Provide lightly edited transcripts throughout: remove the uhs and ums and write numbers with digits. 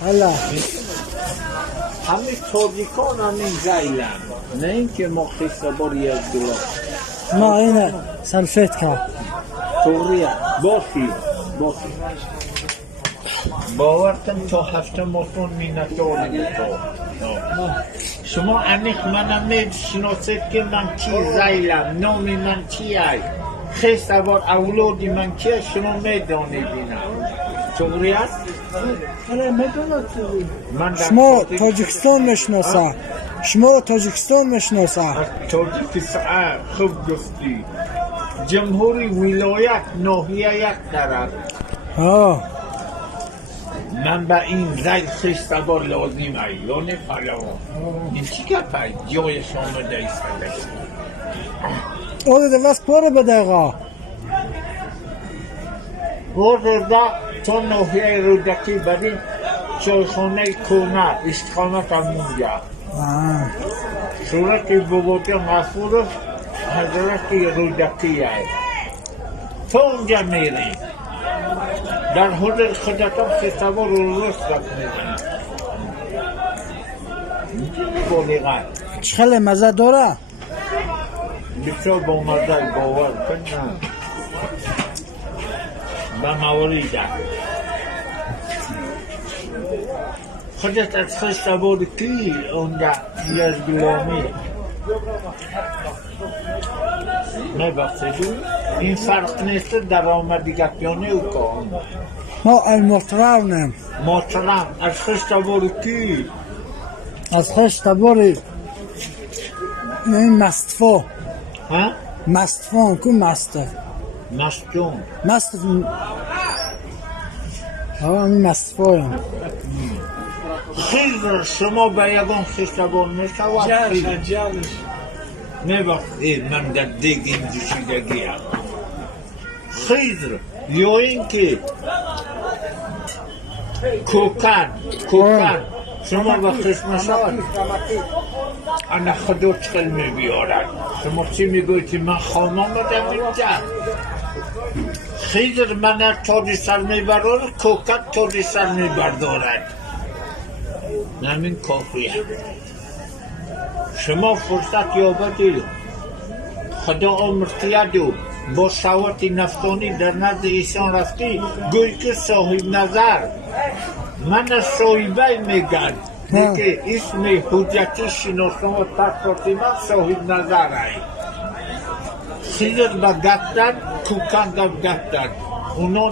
حالا همه تاجیکان همین زیلن، نه اینکه ما خیستبار یزگولا ما اینه سلفت که توریه باشی باور کن تا هفته مطمئن مینتانی شما انیخ منم میشناسید که من چی زیلم، نام من چیه، خیستبار اولادی من چیه شما میدانید اینم توری است؟ شما تاجیکستان میشناسه شما تاجیکستان میشناسه تاجیکستان خوب گفتی جمهوری ولایت ناحیه یک طرف ها من به این زید خیستبار لازمه یعنی فلان این چی گفت جایش آمده ایست آده دوست پاره بده اقا برده تا ناحیه رودکی بریم چایخانه کونه استقامت همونجا صورت باباتی غفور حضرت رودکی تا اونجا میریم در حضور خودتان خیستبار رو رست میزنم بولیغن چخل مزه داره بسیار با مزه باور کنم به مواریده خودت از خیستبار کی اونجا язгуломи نبخشید این فرق نیست در آمدگیانه او کن ما المطرانم محترم از خیستبار کی از خیستبار این مستفا ها مستفا کن مسته مستون مستفا ها این مستفا خیز شما به یگان خیستبار میشود نبخشید من در دیگ این جوشیدگی هم خیز یا اینکه کوکن شما به خیز نشود انا خدا چخل میبیارد شما چی میگوید که من خانه آمدم اینجا خیز من تاج سر میبرد کوکن تاج سر میبردارد همین کافیه شما فرصت یابدید خدا عمرتیه دو با شوات نفتانی در نزد ایشان رفتی گوی که صاحب نظر من از صاحبه میگن که اسم حجتی شناسان و پاسپورتی من صاحب نظر های خیزر با گفتن کوکن گفتن اونا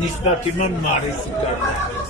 نسبت من معرفی کردن